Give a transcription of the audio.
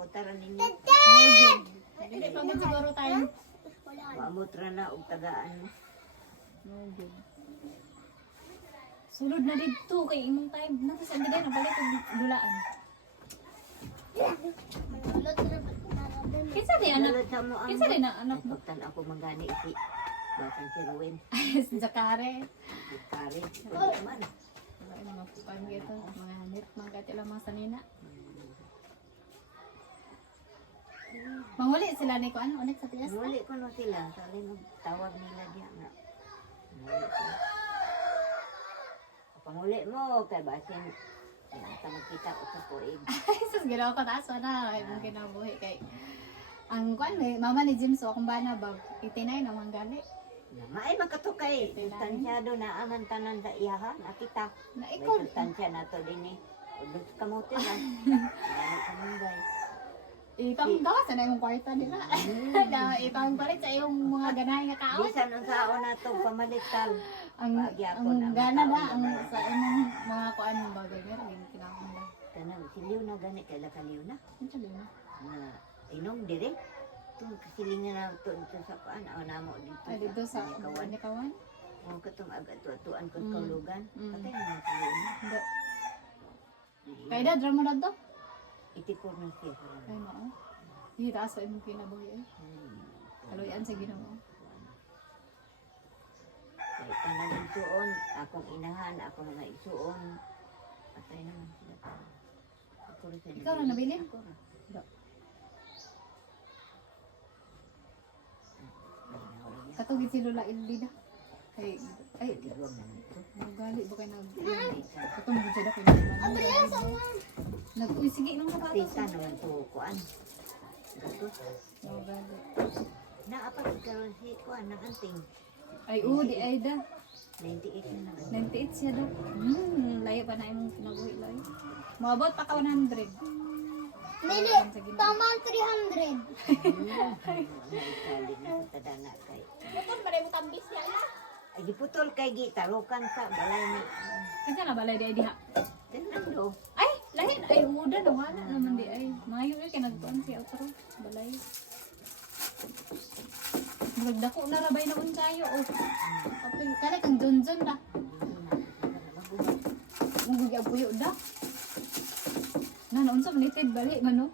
Butaran ninyo. Hindi pa gid siguro tayo. Maamot ra na og tagaan. No good. Sulod na dito kay imong time. Nasa sa gid na balik og dulaan. Kinsa di anak? Kinsa di na anak mo? Pagtan ako manggani iti. Basan si Ruin. Zakare. Kari. Pwede man. Ay mga pam gitu, mga hanit, mga gati lang mga sanina. Manguli sila ni kuan ulit sa tias. Muli ko no sila. Salin og tawag nila diya nga. Muli sila. Panguli mo kay basin. Yan ka magkita ko sa puig. Ay, sus ginawa ko taas na ay mong kinabuhi kay ang kuan mama ni Jim so akong bana bag 89 naman gali. Maay makatukay. Sustansyado na aman tanan sa iyahan. Nakita. Na May ikaw sustansya na to din eh. Udot kamote lang. Dami kamunday. ipanggawas na imong kwarta nila. Na ipangpalit sa iyong mga ganahay nga kaon. Bisan ang saon na to pamalital. Ang gana na ang sa imong mga kuan ng bagay meron yung kinahanglan nila. Kanang siliw na gani kay lakaliw na. Ano sabi mo? Na inom dire. Tung kasilingan na to dito sa kuan. Aw namo dito. Ay dito sa kawan. kawan. O katong agatuan ko kaulugan. Mm. Patay na siliw na. Hindi. Kaya da drama na to. Itipor na siya. Ay mao. Hindi taas sa imong kinabuhi eh. Kaluyan sa Ginoo. Kaya tanang isuon, akong inahan, akong mga isuon. Patay naman sila. Ako rin sa Ikaw na nabili? Ako na. Hindi. Ay, Katugid si Lola Ildi na. Ay, tigwag na ito. nagali ba kayo nag... Pisa. Ito mo dyan ako nag... Uy, sige lang na ba? Pisa naman to kuan. Gatos. Nagali. Naapat karon si kuan na anting. Ay, di ay da. 98 na naman. 98 siya do. Layo pa na imong kinabuhi layo. Maabot pa ka 100. Nili, tama 300. Naitali na sa tadana kay. Bukod ba rin mo tambis niya na? Ay giputol kay gitarukan sa balay ni. Kasi na balay di ay diha. Tanan do. Ay, lahi na. Ay, muda na. Wala naman di ay. Mayo yun, kinagpuan siya. Otro, balay. Magdako na rabay na unsayo. Oh. Apil, kala kang John da. Ang gugya puyo da. Na, naunsa manitid balik, mano?